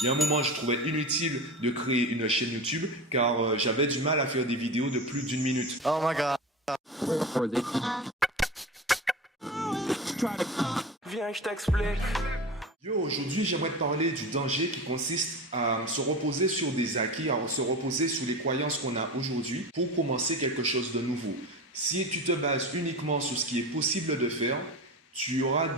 Il y a un moment, je trouvais inutile de créer une chaîne YouTube car j'avais du mal à faire des vidéos de plus d'une minute. Oh my god. Viens, je t'explique. Yo, aujourd'hui, j'aimerais te parler du danger qui consiste à se reposer sur des acquis, à se reposer sur les croyances qu'on a aujourd'hui pour commencer quelque chose de nouveau. Si tu te bases uniquement sur ce qui est possible de faire, tu auras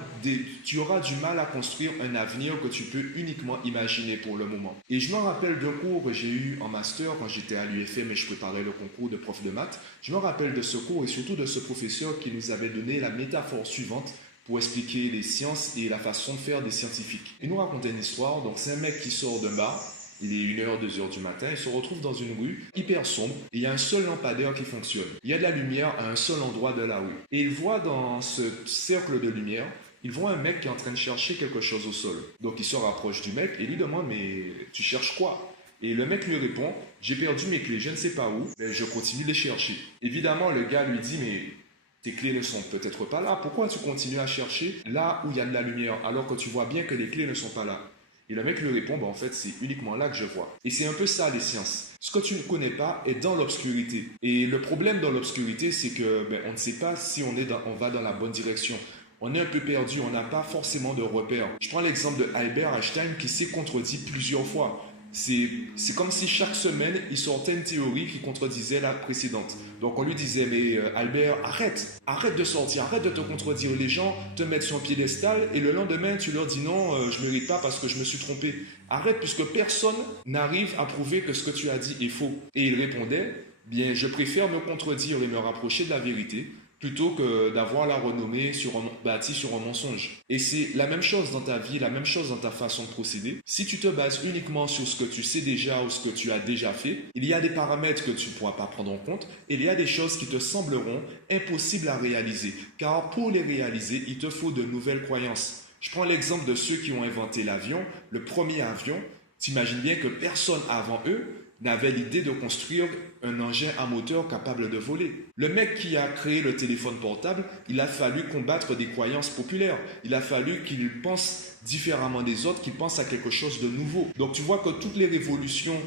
du mal à construire un avenir que tu peux uniquement imaginer pour le moment. Et je me rappelle d'un cours que j'ai eu en master quand j'étais à l'UFM et je préparais le concours de prof de maths. Je me rappelle de ce cours et surtout de ce professeur qui nous avait donné la métaphore suivante pour expliquer les sciences et la façon de faire des scientifiques. Il nous racontait une histoire, donc c'est un mec qui sort d'un bar, il est 1h, 2h du matin, il se retrouve dans une rue hyper sombre et il y a un seul lampadaire qui fonctionne. Il y a de la lumière à un seul endroit de la rue. Et il voit dans ce cercle de lumière, il voit un mec qui est en train de chercher quelque chose au sol. Donc il se rapproche du mec et lui demande « Mais tu cherches quoi ?» Et le mec lui répond « J'ai perdu mes clés, je ne sais pas où, mais je continue de les chercher. » Évidemment, le gars lui dit « Mais tes clés ne sont peut-être pas là. Pourquoi tu continues à chercher là où il y a de la lumière alors que tu vois bien que les clés ne sont pas là ?» Et le mec lui répond, en fait, c'est uniquement là que je vois. Et c'est un peu ça, les sciences. Ce que tu ne connais pas est dans l'obscurité. Et le problème dans l'obscurité, c'est que on ne sait pas si on va dans la bonne direction. On est un peu perdu, on n'a pas forcément de repères. Je prends l'exemple de Albert Einstein qui s'est contredit plusieurs fois. C'est comme si chaque semaine, il sortait une théorie qui contredisait la précédente. Donc on lui disait, mais Albert, arrête de sortir, arrête de te contredire. Les gens te mettent sur un piédestal et le lendemain, tu leur dis non, je ne mérite pas parce que je me suis trompé. Arrête puisque personne n'arrive à prouver que ce que tu as dit est faux. Et il répondait, bien, je préfère me contredire et me rapprocher de la vérité plutôt que d'avoir la renommée bâtie sur un mensonge. Et c'est la même chose dans ta vie, la même chose dans ta façon de procéder. Si tu te bases uniquement sur ce que tu sais déjà ou ce que tu as déjà fait, il y a des paramètres que tu ne pourras pas prendre en compte et il y a des choses qui te sembleront impossibles à réaliser. Car pour les réaliser, il te faut de nouvelles croyances. Je prends l'exemple de ceux qui ont inventé l'avion. Le premier avion, t'imagines bien que personne avant eux n'avait l'idée de construire un engin à moteur capable de voler. Le mec qui a créé le téléphone portable, il a fallu combattre des croyances populaires. Il a fallu qu'il pense différemment des autres, qu'il pense à quelque chose de nouveau. Donc tu vois que toutes les révolutions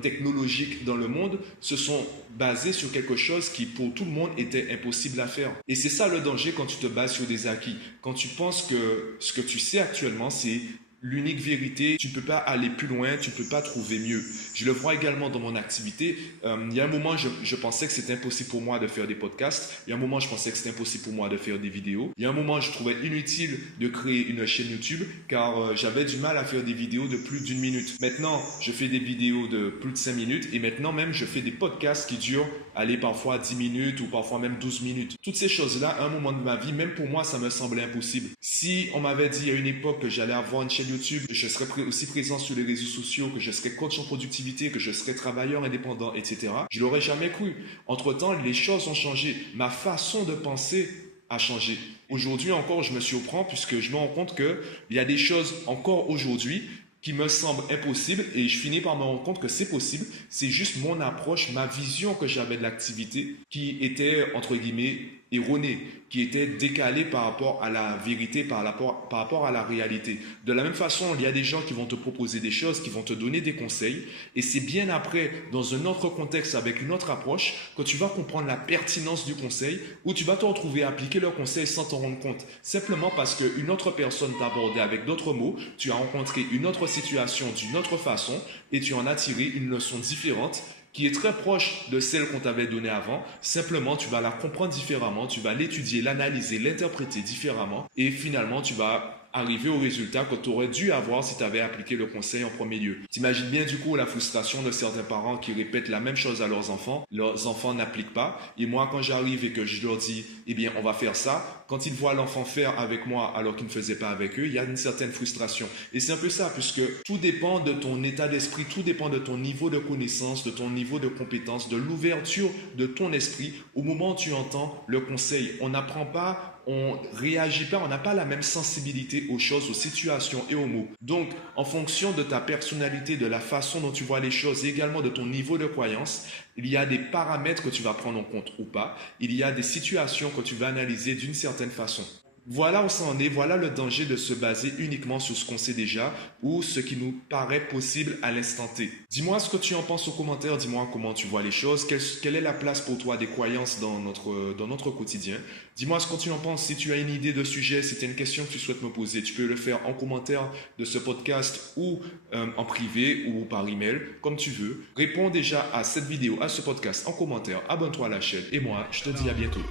technologiques dans le monde se sont basées sur quelque chose qui pour tout le monde était impossible à faire. Et c'est ça le danger quand tu te bases sur des acquis. Quand tu penses que ce que tu sais actuellement, c'est l'unique vérité, tu ne peux pas aller plus loin, tu ne peux pas trouver mieux. Je le vois également dans mon activité. Il y a un moment, je pensais que c'était impossible pour moi de faire des podcasts. Il y a un moment, je pensais que c'était impossible pour moi de faire des vidéos. Il y a un moment, je trouvais inutile de créer une chaîne YouTube car j'avais du mal à faire des vidéos de plus d'une minute. Maintenant, je fais des vidéos de plus de 5 minutes et maintenant même, je fais des podcasts qui durent, allez, parfois 10 minutes ou parfois même 12 minutes. Toutes ces choses-là, à un moment de ma vie, même pour moi, ça me semblait impossible. Si on m'avait dit à une époque que j'allais avoir une chaîne YouTube, que je serais aussi présent sur les réseaux sociaux, que je serais coach en productivité, que je serais travailleur indépendant, etc., je l'aurais jamais cru. Entre-temps, les choses ont changé. Ma façon de penser a changé. Aujourd'hui encore, je me surprends puisque je me rends compte qu'il y a des choses encore aujourd'hui qui me semblent impossibles et je finis par me rendre compte que c'est possible. C'est juste mon approche, ma vision que j'avais de l'activité qui était, entre guillemets, erronée, qui était décalée par rapport à la vérité, par rapport à la réalité. De la même façon, il y a des gens qui vont te proposer des choses, qui vont te donner des conseils et c'est bien après, dans un autre contexte, avec une autre approche, que tu vas comprendre la pertinence du conseil ou tu vas te retrouver à appliquer leur conseil sans t'en rendre compte. Simplement parce qu'une autre personne t'a abordé avec d'autres mots, tu as rencontré une autre situation d'une autre façon et tu en as tiré une leçon différente qui est très proche de celle qu'on t'avait donnée avant. Simplement, tu vas la comprendre différemment, tu vas l'étudier, l'analyser, l'interpréter différemment et finalement, tu vas arriver au résultat que tu aurais dû avoir si tu avais appliqué le conseil en premier lieu. T'imagines bien du coup la frustration de certains parents qui répètent la même chose à leurs enfants n'appliquent pas. Et moi, quand j'arrive et que je leur dis, eh bien, on va faire ça, quand ils voient l'enfant faire avec moi alors qu'il ne faisait pas avec eux, il y a une certaine frustration. Et c'est un peu ça, puisque tout dépend de ton état d'esprit, tout dépend de ton niveau de connaissance, de ton niveau de compétence, de l'ouverture de ton esprit au moment où tu entends le conseil. On n'apprend pas, on réagit pas, on n'a pas la même sensibilité aux choses, aux situations et aux mots. Donc, en fonction de ta personnalité, de la façon dont tu vois les choses et également de ton niveau de croyance, il y a des paramètres que tu vas prendre en compte ou pas. Il y a des situations que tu vas analyser d'une certaine façon. Voilà où ça en est, voilà le danger de se baser uniquement sur ce qu'on sait déjà ou ce qui nous paraît possible à l'instant T. Dis-moi ce que tu en penses aux commentaires, dis-moi comment tu vois les choses, quelle est la place pour toi des croyances dans notre quotidien. Dis-moi ce que tu en penses, si tu as une idée de sujet, si tu as une question que tu souhaites me poser, tu peux le faire en commentaire de ce podcast ou en privé ou par email, comme tu veux. Réponds déjà à cette vidéo, à ce podcast en commentaire, abonne-toi à la chaîne et moi, je te dis à bientôt.